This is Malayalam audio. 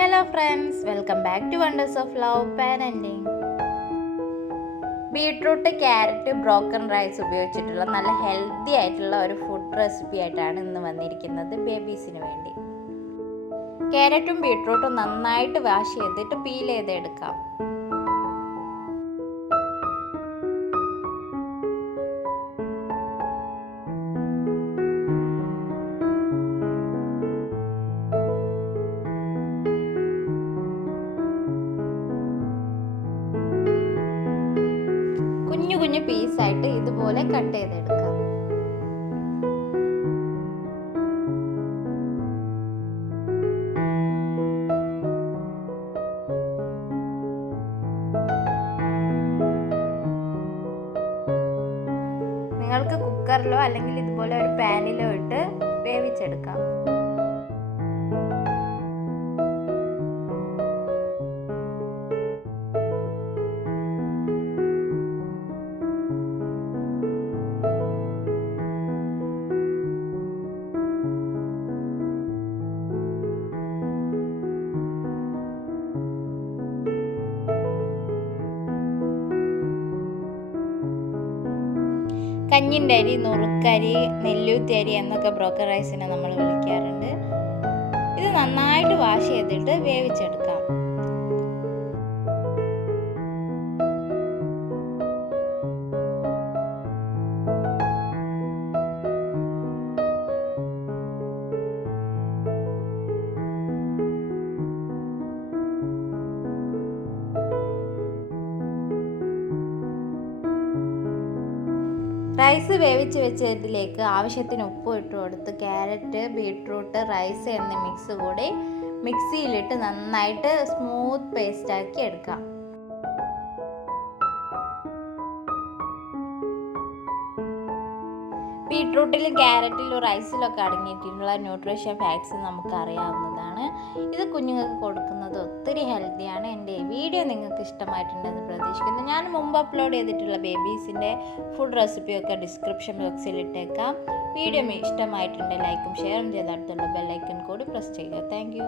Hello friends, welcome back to Wonders of Love Parenting. Beetroot, carrot, broken rice ഉപയോഗിച്ചിട്ടുള്ള നല്ല ഹെൽത്തി ആയിട്ടുള്ള ഒരു ഫുഡ് റെസിപ്പി ആയിട്ടാണ് ഇന്ന് വന്നിരിക്കുന്നത് ബേബീസിന് വേണ്ടി. ക്യാരറ്റും ബീട്രൂട്ടും നന്നായിട്ട് വാഷ് ചെയ്തിട്ട് പീൽ ചെയ്തെടുക്കാം. കുഞ്ഞു കുഞ്ഞു പീസായിട്ട് ഇതുപോലെ കട്ട് ചെയ്തെടുക്കാം. നിങ്ങൾക്ക് കുക്കറിലോ അല്ലെങ്കിൽ ഇതുപോലെ ഒരു പാനിലോ ഇട്ട് വേവിച്ചെടുക്കാം. കഞ്ഞിൻ്റെ അരി, നുറുക്കരി, നെല്ലൂത്തി അരി എന്നൊക്കെ ബ്രോക്കൺ റൈസിനെ നമ്മൾ വിളിക്കാറുണ്ട്. ഇത് നന്നായിട്ട് വാഷ് ചെയ്തിട്ട് വേവിച്ചെടുക്കാം. റൈസ് വേവിച്ച് വെച്ചതിലേക്ക് ആവശ്യത്തിന് ഉപ്പ് ഇട്ട് കൊടുത്ത് ക്യാരറ്റ്, ബീട്രൂട്ട്, റൈസ് എന്നീ മിക്സ് കൂടി മിക്സിയിലിട്ട് നന്നായിട്ട് സ്മൂത്ത് പേസ്റ്റാക്കി എടുക്കാം. ബീട്രൂട്ടിലും ക്യാരറ്റിലും റൈസിലൊക്കെ അടങ്ങിയിട്ടുള്ള ന്യൂട്രീഷൻ ഫാക്ട്സ് നമുക്ക് അറിയാവുന്നതാണ്. ഇത് കുഞ്ഞുങ്ങൾക്ക് കൊടുക്കുന്നത് ഒത്തിരി ഹെൽത്തിയാണ്. എൻ്റെ വീഡിയോ നിങ്ങൾക്ക് ഇഷ്ടമായിട്ടുണ്ടെന്ന് പ്രതീക്ഷിക്കുന്നു. ഞാൻ മുമ്പ് അപ്ലോഡ് ചെയ്തിട്ടുള്ള ബേബീസിൻ്റെ ഫുഡ് റെസിപ്പിയൊക്കെ ഡിസ്ക്രിപ്ഷൻ ബോക്സിൽ ഇട്ടേക്കാം. വീഡിയോ ഇഷ്ടമായിട്ടുണ്ടെങ്കിൽ ലൈക്കും ഷെയറും ചെയ്ത് അടുത്തുള്ള ബെല്ലൈക്കൺ കൂടി പ്രസ് ചെയ്യുക. താങ്ക്